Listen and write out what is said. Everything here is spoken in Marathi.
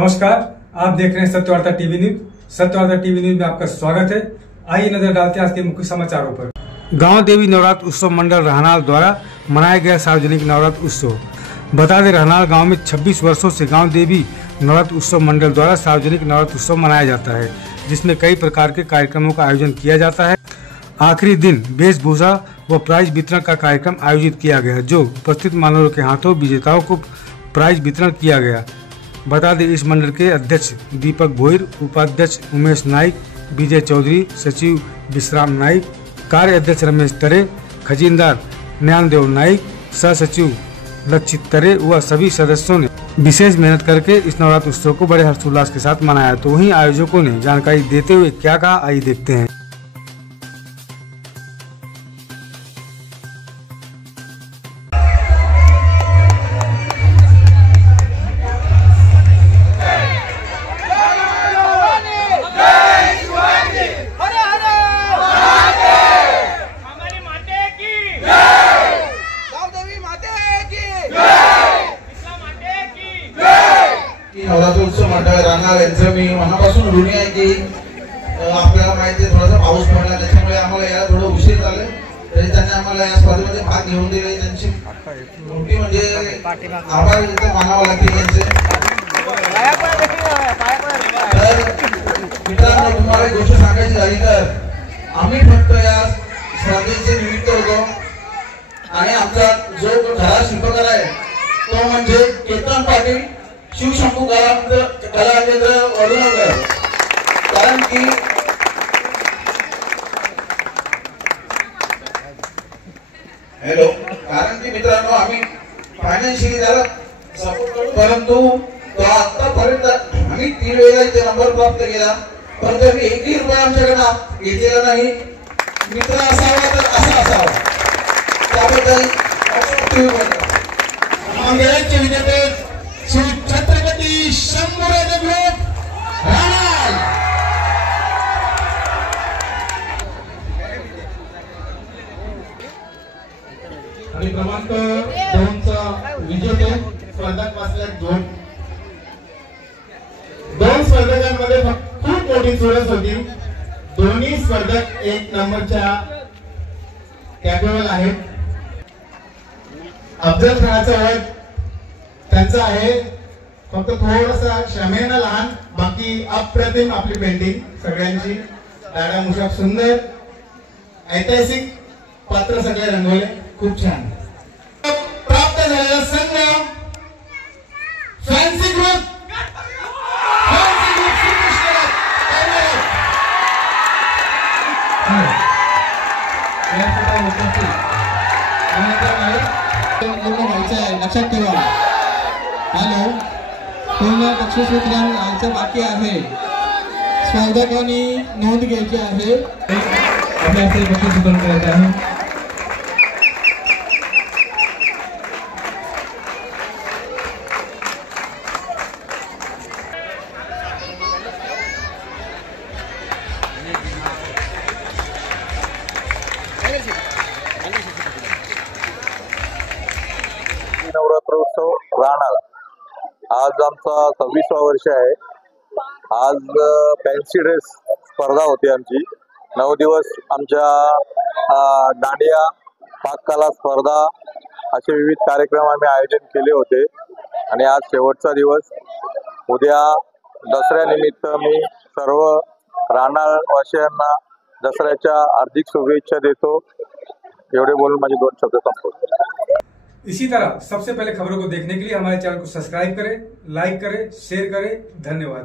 नमस्कार, आप देख रहे हैं Satyavarta TV news. Satyavarta TV news में आपका स्वागत है। आइए नजर डालते हैं आज के मुख्य समाचारों पर। गांव देवी नवरात्र उत्सव मंडल रहनाल द्वारा मनाया गया सार्वजनिक नवरात्र उत्सव। बता दें, रहनाल गांव में 26 वर्षों से गांव देवी नवरात्र उत्सव मंडल द्वारा सार्वजनिक नवरात्र उत्सव मनाया जाता है, जिसमें कई प्रकार के कार्यक्रमों का आयोजन किया जाता है। आखिरी दिन वेशभूषा व प्राइज वितरण का कार्यक्रम आयोजित किया गया, जो उपस्थित मानवों के हाथों विजेताओं को प्राइज वितरण किया गया। बता दें, इस मंडल के अध्यक्ष दीपक भोईर, उपाध्यक्ष उमेश नाइक, विजय चौधरी, सचिव विश्राम नाइक, कार्य अध्यक्ष रमेश तरे, खजीनदार ज्ञानदेव नाइक, सह सचिव लक्षित तरे व सभी सदस्यों ने विशेष मेहनत करके इस नवरात्र उत्सव को बड़े हर्षोल्लास के साथ मनाया। तो वहीं आयोजकों ने जानकारी देते हुए क्या कहा, आइए देखते हैं। नवरात्र उत्सव मंडळ रहनाल यांचं मी मनापासून ऋणी आहे की आपल्याला माहिती आहे थोडासा पाऊस पडला, त्याच्यामुळे आम्हाला यायला थोडं उशीर झाले, तरी त्यांनी आम्हाला या स्पर्धेमध्ये भाग घेऊन दिले। त्यांची मोठी म्हणजे आभार इथे मानावं लागतील त्यांचे। तर मित्रांनो, तुम्हाला एक गोष्ट सांगायची झाली तर आम्ही फक्त या स्पर्धेचे निमित्त होतो आणि आमचा जो घरा शिल्पकार आहे तो म्हणजे केतन पाटील, शिवशंभू कला केंद्र वडूनगर। कारण की मित्रांनो, आम्ही फायनान्शियली त्याला सपोर्ट करू, परंतु तो आतापर्यंत आम्ही 3 वेळा इथे नंबर प्राप्त केला, परंतु आम्ही 1ही रुपया आमच्याकडे घेतलेला नाही। मित्र असावा तर असा असावा, त्याबद्दल मंगळाचे विजेते श्री छत्रपती शंभूराज ग्रुप रहनाल। आणि क्रमांक 2 चा विजेते स्पर्धक बसल्यात 2 स्पर्धकांमध्ये खूप मोठी चुरस होती। दोन्ही स्पर्धक 1 नंबरच्या कॅपेबल आहेत। अफजल खानाचा वय त्यांचा आहे, फक्त थोडासा श्रमेनं लहान, बाकी अप्रतिम आपली पेंटिंग सगळ्यांची। दाढा मुशाफ सुंदर, ऐतिहासिक पात्र सगळे रंगवले, खूप छान। प्राप्त झालेला संघ फॅन्सी ग्रुप लक्षात ठेवा। हॅलो, पूर्ण बक्षीसवितरण आमचं बाकी आहे, स्पर्धकांनी नोंद घ्यायची आहे। आपल्याला बक्षीसवितरण करायचे आहे। नवरात्र उत्सव रहनाल आज आमचा 26वा वर्ष आहे। आज फॅन्सी ड्रेस स्पर्धा होती आमची। 9 दिवस आमच्या दांडिया, पाककला स्पर्धा असे विविध कार्यक्रम आम्ही आयोजन केले होते आणि आज शेवटचा दिवस। उद्या दसऱ्यानिमित्त मी सर्व रहनाल वासियांना दसऱ्याच्या हार्दिक शुभेच्छा देतो। एवढे बोलून माझे 2 शब्द संपवतो। इसी तरह सबसे पहले खबरों को देखने के लिए हमारे चैनल को सब्सक्राइब करें, लाइक करें, शेयर करें। धन्यवाद।